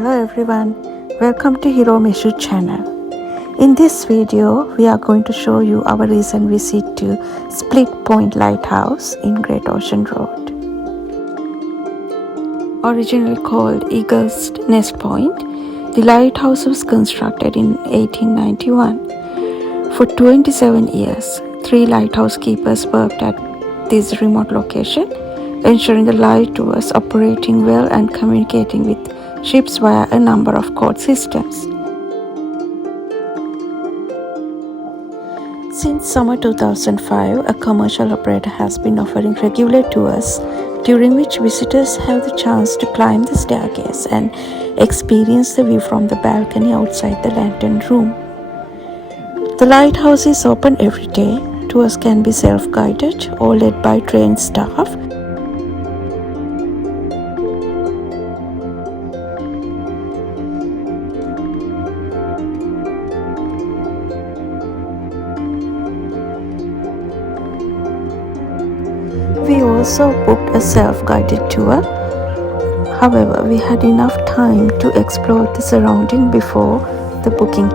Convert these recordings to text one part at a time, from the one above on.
Hello everyone, welcome to Hero Meshu channel. In this video, we are going to show you our recent visit to Point Lighthouse in Great Ocean Road. Originally called Eagle's Nest Point, the lighthouse was constructed in 1891. For 27 years, 3 lighthouse keepers worked at this remote location, ensuring the light was operating well and communicating with ships via a number of code systems. Since summer 2005, a commercial operator has been offering regular tours during which visitors have the chance to climb the staircase and experience the view from the balcony outside the lantern room. The lighthouse is open every day. Tours can be self-guided or led by trained staff. We also booked a self-guided tour. However, we had enough time to explore the surrounding before the booking.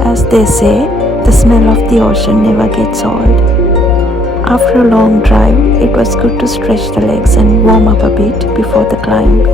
As they say, the smell of the ocean never gets old. After a long drive, it was good to stretch the legs and warm up a bit before the climb.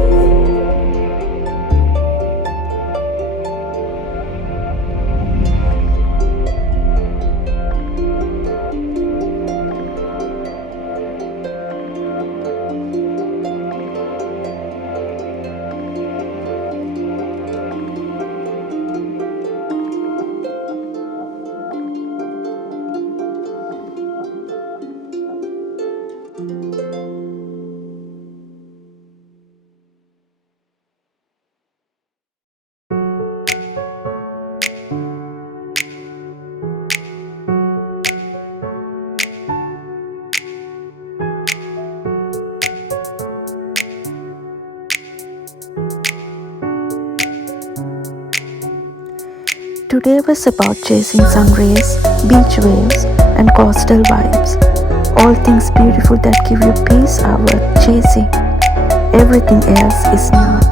Today was about chasing sun rays, beach waves, and coastal vibes. All things beautiful that give you peace are worth chasing. Everything else is not.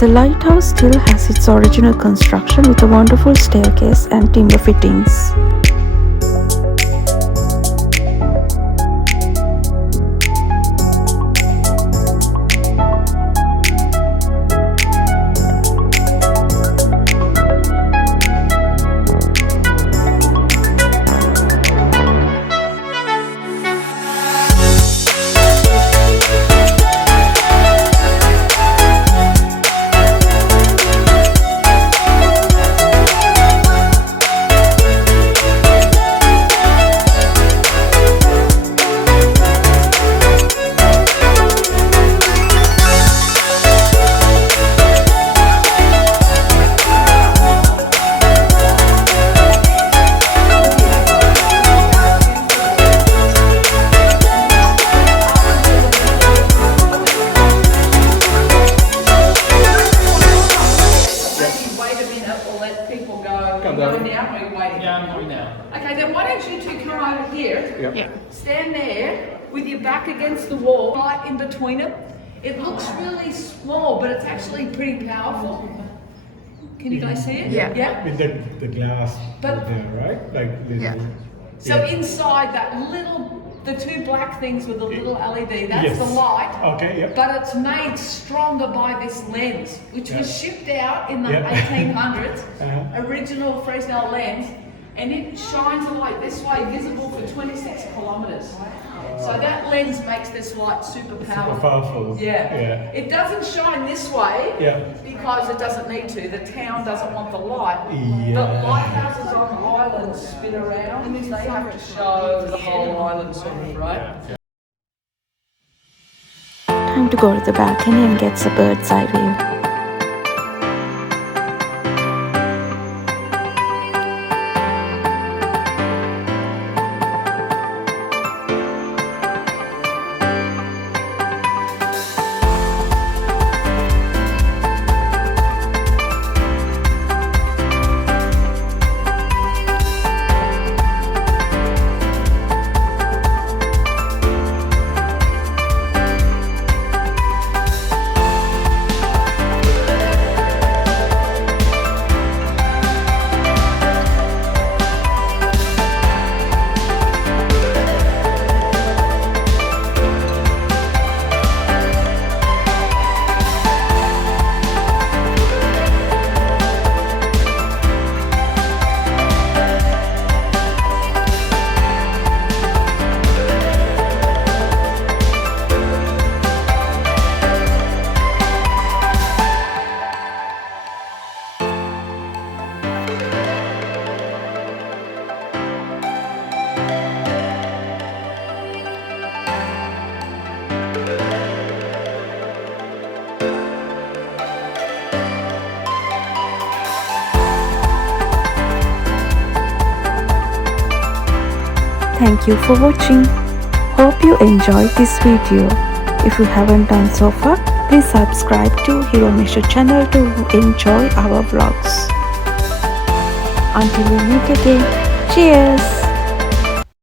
The lighthouse still has its original construction with a wonderful staircase and timber fittings. you going now or are you waiting? Yeah, I'm going now. Okay, then why don't you two come over here? Yep. Yeah. Stand there with your back against the wall, right in between them. It looks really small, but it's actually pretty powerful. Can you guys see it? Yeah. Yeah. With the glass But- there, right? Like little. Yeah. So Yeah. inside that little, the two black things with the little LED, that's Yes. the light. Okay, yep. But it's made stronger by this lens, which was Yeah. shipped out in the Yeah. 1800s, Uh-huh. original Fresnel lens, and it shines a light this way, visible for 26 kilometers. So that lens makes this light super powerful. Powerful. Yeah. Yeah. It doesn't shine this way Yeah. because it doesn't need to. The town doesn't want the light. Yeah. But lighthouses on islands spin around and they have to show the whole island sort of, right? Time to go to the balcony and get a bird's eye view. Thank you for watching. Hope you enjoyed this video. If you haven't done so far, please subscribe to Hero Misha channel to enjoy our vlogs. Until we meet again, cheers!